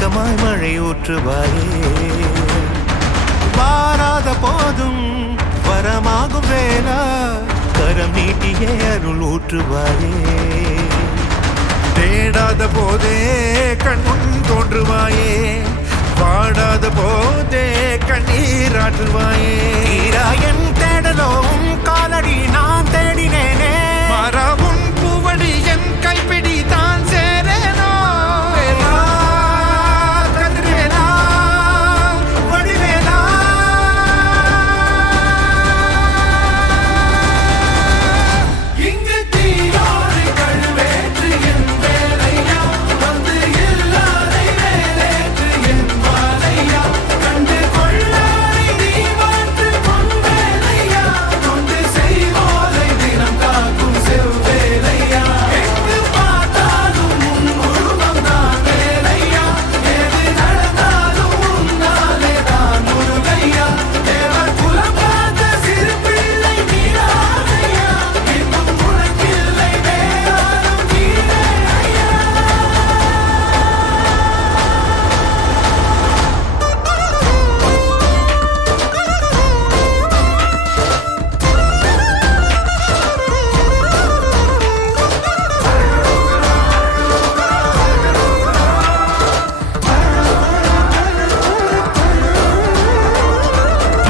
மேகமாய் மழை ஊற்றுவாயே வாராத போதும் வரமாகும் வேளா கரம் நீட்டியே அருள் ஊற்றுவாயே தேடாத போதே கண்முன் தோன்றுவாயே பாடாத போதே கண்ணீராற்றுவாயே என் தேடலும் காலடி நான் தேடினேனே மரபும் பூவடி என் கைப்பிடி தான் சேரேனோ கதிர்வேலா வடிவேலா இங்கு தீயோடு கழுவேற்று என் வேலையா வந்து இல்லாதை வேலேற்று என் வாழையா கண்டு கொள்ளாரை நீ மாற்று பொன் வேலையா கொண்டு செய்வோரை தினம் காக்கும் செவ்வேலையா எங்கு பார்த்தாலும் உன் உருவம் தான் வேலையா எது நடந்தாலும் உன்னாலே தான் முருகையா தேவர் குலம் பார்த்த சிறு பிள்ளை நீராதையா இன்னும் உனக்கில்லை வேறாரும் நீரே ஐயா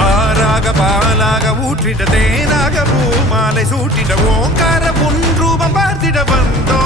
ஆறாக பாலாக ஊற்றிட தேனாக பூமாலை சூட்டிட ஓங்கார பொன் ரூபம் பார்த்திட வந்தோ